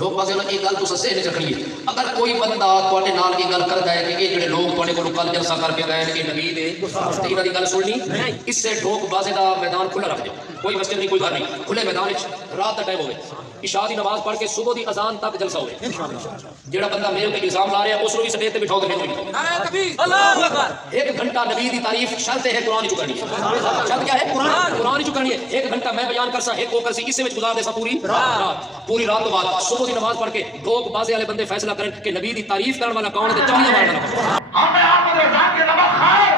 لوگ بازے والا یہ گل تو سسے نہیں رکھنی ہے. اگر کوئی بندہ تواڈے نال یہ گل کردا ہے کہ یہ جڑے لوگ تواڈے کول کل جلسہ کر کے گئے کہ نبی دے تے انہاں دی گل سننی اس سے ڈھوک بازے دا میدان کھلا رکھ دے. کوئی مسجد نہیں کوئی گھر نہیں کھلے میدان وچ رات دا ٹائم ہوے عشاء دی نماز پڑھ کے صبح دی اذان تک جلسہ ہوے. جڑا بندہ میرے تے الزام لا رہا ہے اس نوں بھی سٹیج تے بٹھاؤ تے نہیں. نعرہ تکبیر اللہ اکبر. ایک گھنٹہ نبی دی تعریف شرط ہے قرآن چ کرنی ہے. شرط کیا ہے؟ قرآن چ کرنی ہے. ایک گھنٹہ میں بیان کرسا ایک او کرسی اس وچ گزار دے سا پوری رات تو بعد صبح دی نماز پڑھ کے ڈھوک بازے والے بندے فیصلہ کرن کہ نبی دی تعریف کرن والا کون ہے تے چالیاں مارن والا. ہمیں احمد رضا کے نمک خیر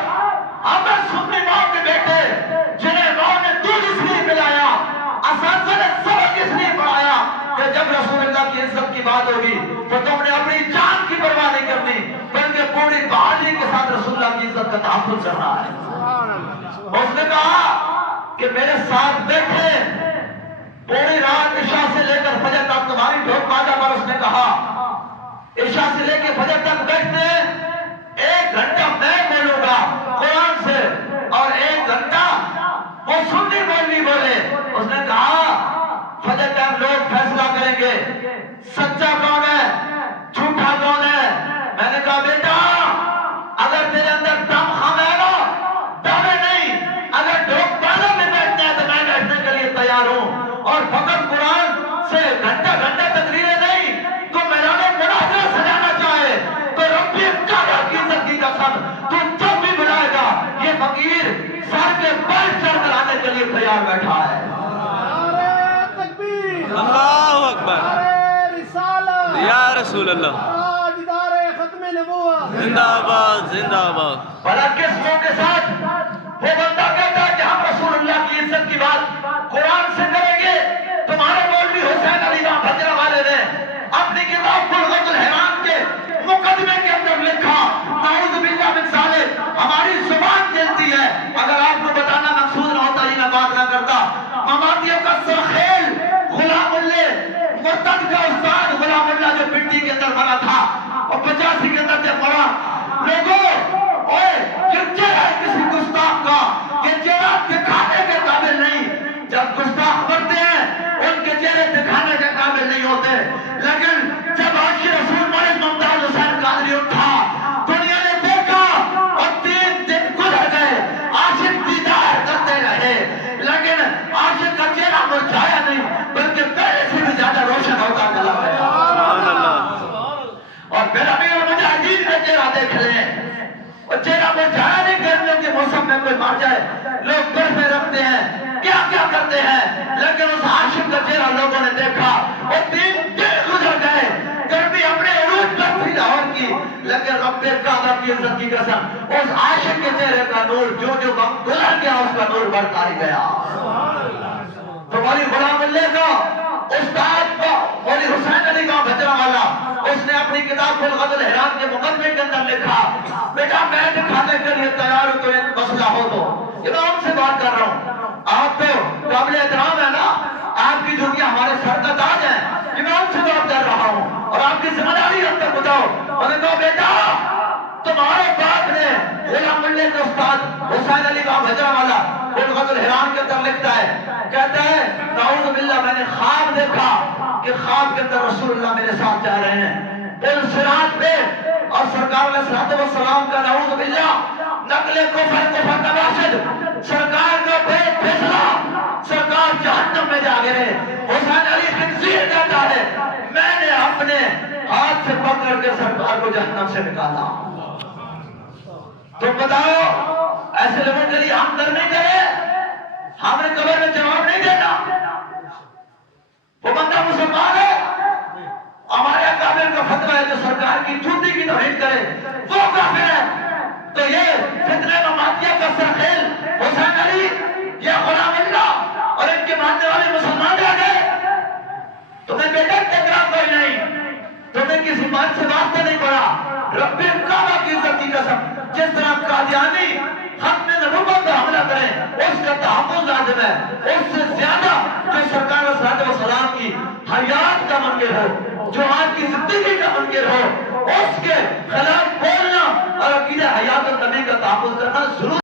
ہمیں سنی ماں کے بیٹے جنہیں ماں نے دودھ اس لیے پلایا اساتذہ نے سبق اس لیے پڑھایا کہ جب رسول اللہ کی عزت کی بات ہوگی تو تم نے اپنی جان کی پرواہ نہیں کرنی بلکہ پوری بہادری کے ساتھ رسول اللہ کی عزت کا تحفظ کرنا ہے. اس نے کہا کہ میرے ساتھ بیٹھے پوری رات عشاء سے لے کر فجر تک تمہاری ڈھوک بازا پر. اس نے کہا عشاء سے لے کے فجر تک بیٹھتے ایک گھنٹہ میں بولوں گا قرآن سے اور ایک گھنٹہ وہ سنی مولوی بولے. اس نے کہا فجر ٹائم لوگ فیصلہ کریں گے سچا کون ہے جھوٹا کون ہے. میں نے کہا بیٹا اگر تیرے اندر دم خم ہے نا دعوے نہیں اگر ڈھوک بازا میں بیٹھنا ہے تو میں بیٹھنے کے لیے تیار ہوں اور فقط قرآن سے گھنٹہ گھنٹہ تقریریں نہیں تو میدان مناظرہ سجانا چاہے تو رب کعبہ کی عزت کی قسم تو جب بھی بلائے گا یہ فقیر سر کے بل چڑھ کر آنے کے لیے تیار بیٹھا ہے. نعرہ تکبیر اللہ اکبر نعرہ رسالت یا رسول اللہ تاجدار ختم نبوت زندہ آباد زندہ آباد. بھلا کس منہ کے ساتھ وہ بندہ کہتا ہے کہ ہم رسول اللہ کی عزت کی بات قرآن سے کریں گے. تمہارے مولوی حسین علی راہ بجرہ والے نے اپنی کتاب بلغت الحرام کے مقدمے کے اندر لکھا نعوذ باللہ من ذالک ہماری زبان جلتی ہے. اگر آپ کو بتانا مقصود نہ ہوتا یہ میں بات نہ کرتا. مماتیوں کا سرخیل غلام اللہ مرتد کا استاد غلام اللہ جو پنڈی کے اندر بنا تھا اور 85 کے اندر جب بڑا لوگوں اوے یہ چہرہ کسی گستاخ کا یہ چہرہ دکھانے کے قابل نہیں. جب گستاخ مرتے ہیں ان کے چہرے دکھانے کے قابل نہیں ہوتے لیکن جب عاشق رسول ملک ممتاز حسین قادری اٹھا دنیا نے دیکھا اور 3 دن گزر گئے عاشق دیدار کرتے رہے لیکن عاشق کا چہرہ مرجھایا نہیں بلکہ پہلے سے بھی زیادہ روشن ہوتا چلا گیا. سبحان اللہ. اور میرا بھی مجاہدین کا چہرہ دیکھ لیں اور چہرہ مرجھایا نہیں. گرمیوں کے موسم میں کوئی مار جائے لوگ برفیں رکھتے ہیں کیا کیا کرتے ہیں لیکن اس عاشق کا چہرہ لوگوں نے دیکھا اور 3 دن گزر گئے گرمی اپنے عروج پر تھی لاہور کی لیکن رب کعبہ کی عزت کی قسم اس عاشق کے چہرے کا نور جو وقت گزر گیا اس کا نور بڑھتا ہی گیا. تمہاری غلام اللہ کا استاد کا مولی حسین علی کا بجرہ والا اس نے اپنی کتاب بلغت الحرام کے مقدمے کے اندر لکھا بیٹا میں دکھانے کے لیے تیار ہوں تو ایک مسئلہ ہو تو امام سے بات کر رہا ہوں. آپ تو قابل احترام ہے نا آپ کی دنیا ہمارے سر کا تاج ہے. امام سے بات کر رہا ہوں اور آپ کی ذمہ داری ہم تک بتاؤ. میں نے کہا بیٹا تمہارے باپ نے غلام اللہ کے استاد حسین علی کا بجرہ والا بلغت الحرام کے اندر لکھتا ہے کہتا ہے نعوذ باللہ میں نے خواب دیکھا کہ خواب کے اندر رسول اللہ میرے ساتھ جا رہے ہیں پل صراط پہ اور سرکار علیہ الصلوۃ والسلام کا نعوذ باللہ نقل کفر نباشد سرکار کا پیٹ پھسلا سرکار جہنم میں جا گرے. حسین علی خنزیر کہتا ہے میں نے اپنے ہاتھ سے پکڑ کے سرکار کو جہنم سے نکالا. تم بتاؤ ایسے لوگوں کے لیے ہم در نہیں کرے ہم نے قبر میں جواب نہیں دینا. وہ بندہ مسلمان ہے ہمارے کافر کا فتویٰ ہے جو سرکار کی جوتی کی توہین کرے وہ کافر ہے. تو یہ فتنہ مماتیہ کا سرخیل حسین علی یہ غلام اللہ اور ان کے ماننے والے مسلمان رہ گئے. تمہیں بیٹا ٹکرا کوئی نہیں تمہیں کسی بات سے واسطہ نہیں پڑا. رب کعبہ کی عزت کی قسم جس طرح قادیانی ختم نبوت پر حملہ کریں اس کا تحفظ لازم ہے. اس سے زیادہ جو سرکار صلی اللہ علیہ وسلم کی حیات کا منکر ہو جو آج کی زندگی کا منکر ہو اس کے خلاف بولنا اور عقیدہ حیات النبی کا تحفظ کرنا ضرور